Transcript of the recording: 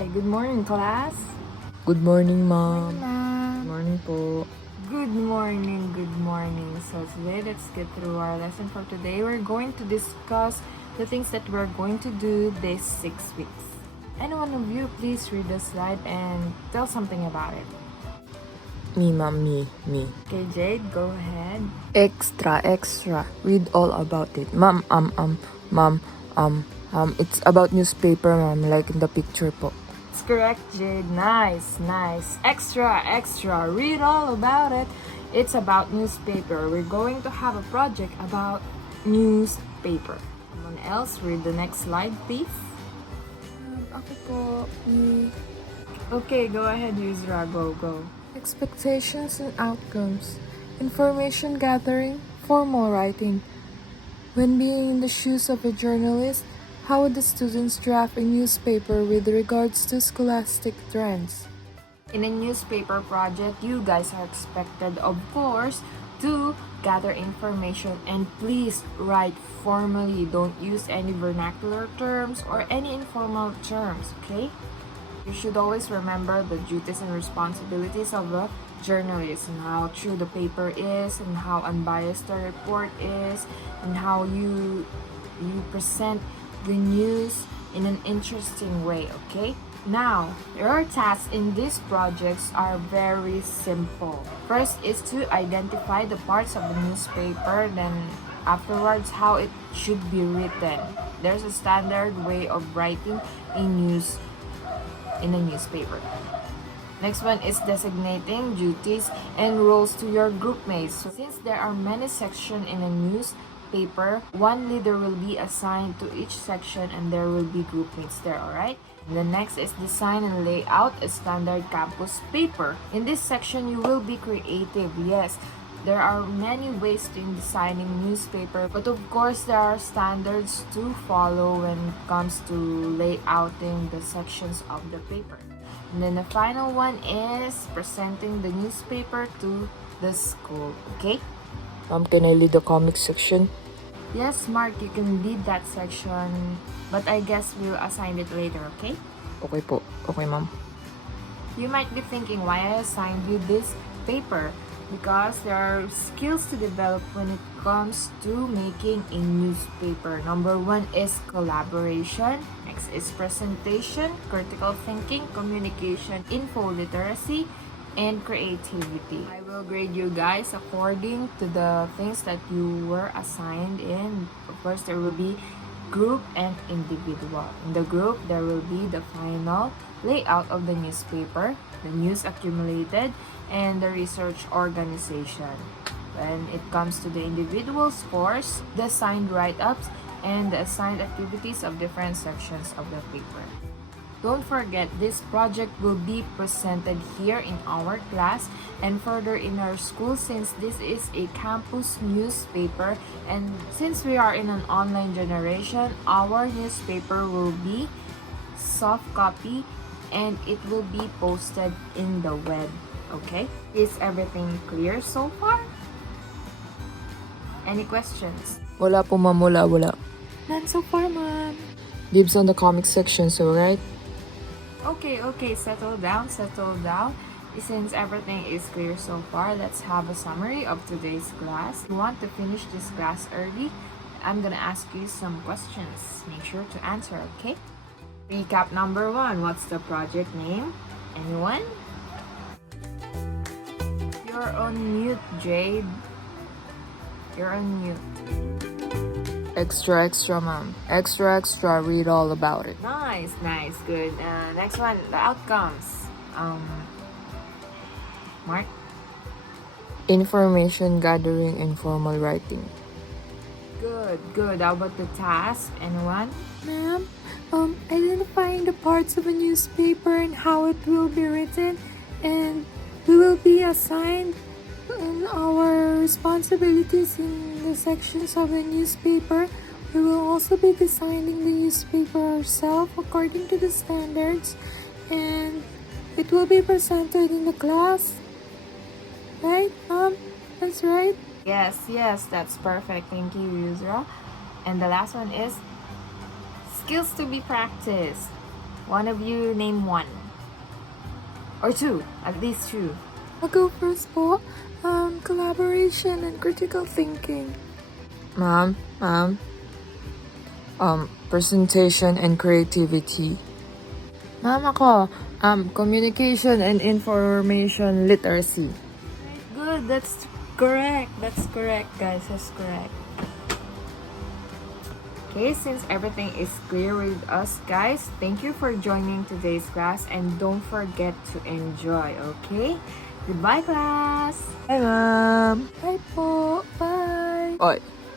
Hi, good morning, class. Good morning, ma'am. Ma'am. Good morning po. Good morning, good morning. So today, let's get through our lesson for today. We're going to discuss the things that we're going to do this 6 weeks. Any one of you, please read the slide and tell something about it. Me, ma'am, me. Okay, Jade, go ahead. Extra. Read all about it. Ma'am, ma'am, it's about newspaper, ma'am, like in the picture po. That's correct, Jade. Nice. Extra. Read all about it. It's about newspaper. We're going to have a project about newspaper. Someone else, read the next slide, please. Ako po, me. Okay, go ahead, Yusra. Go. Expectations and outcomes. Information gathering, formal writing. When being in the shoes of a journalist, how would the students draft a newspaper with regards to scholastic trends? In a newspaper project, you guys are expected, of course, to gather information and please write formally. Don't use any vernacular terms or any informal terms, okay? You should always remember the duties and responsibilities of a journalist and how true the paper is and how unbiased the report is and how you present the news in an interesting way, okay? Now, your tasks in these projects are very simple. First is to identify the parts of the newspaper, then afterwards how it should be written. There's a standard way of writing news in a newspaper. Next one is designating duties and roles to your groupmates. So since there are many sections in a newspaper, one leader will be assigned to each section and there will be groupmates there, alright? The next is design and lay out a standard campus paper. In this section, you will be creative. Yes, there are many ways in designing newspaper, but of course there are standards to follow when it comes to layouting the sections of the paper. And then the final one is presenting the newspaper to the school, okay? Ma'am, can I lead the comic section? Yes, Mark, you can lead that section, but I guess we'll assign it later, okay? Okay po. Okay, ma'am. You might be thinking why I assigned you this paper. Because there are skills to develop when it comes to making a newspaper. Number one is collaboration. Next is presentation, critical thinking, communication, info literacy, and creativity. I will grade you guys according to the things that you were assigned in. Of course, there will be group and individual. In the group, there will be the final layout of the newspaper, the news accumulated, and the research organization. When it comes to the individual scores, the assigned write-ups, and the assigned activities of different sections of the paper. Don't forget, this project will be presented here in our class and further in our school since this is a campus newspaper, and since we are in an online generation, our newspaper will be soft copy and it will be posted in the web. Okay? Is everything clear so far? Any questions? Wala po, ma'am. Wala. None so far, ma'am. Dibs on the comic section, so right? Okay. Settle down. Since everything is clear so far, let's have a summary of today's class. If you want to finish this class early, I'm gonna ask you some questions. Make sure to answer, okay? Recap number 1. What's the project name? Anyone? You're on mute, Jade. You're on mute. Extra, ma'am. Extra. Read all about it. Nice. Good. Next one, the outcomes. Mark? Information gathering and formal writing. Good. How about the task? Anyone? Ma'am, identifying the parts of a newspaper and how it will be written, and we will be assigned our responsibilities in the sections of the newspaper. We will also be designing the newspaper ourselves according to the standards, and it will be presented in the class. Right, Mom? That's right. Yes, that's perfect. Thank you, Yusra. And the last one is skills to be practiced. One of you name one. Or two, at least two. I'll go first po. Collaboration and critical thinking. Ma'am, presentation and creativity. Ma'am, ako, communication and information literacy. Good, that's correct. That's correct, guys. That's correct. Okay, since everything is clear with us, guys, thank you for joining today's class and don't forget to enjoy, okay? Goodbye, class! Bye, ma'am. Bye po. Bye. Oy,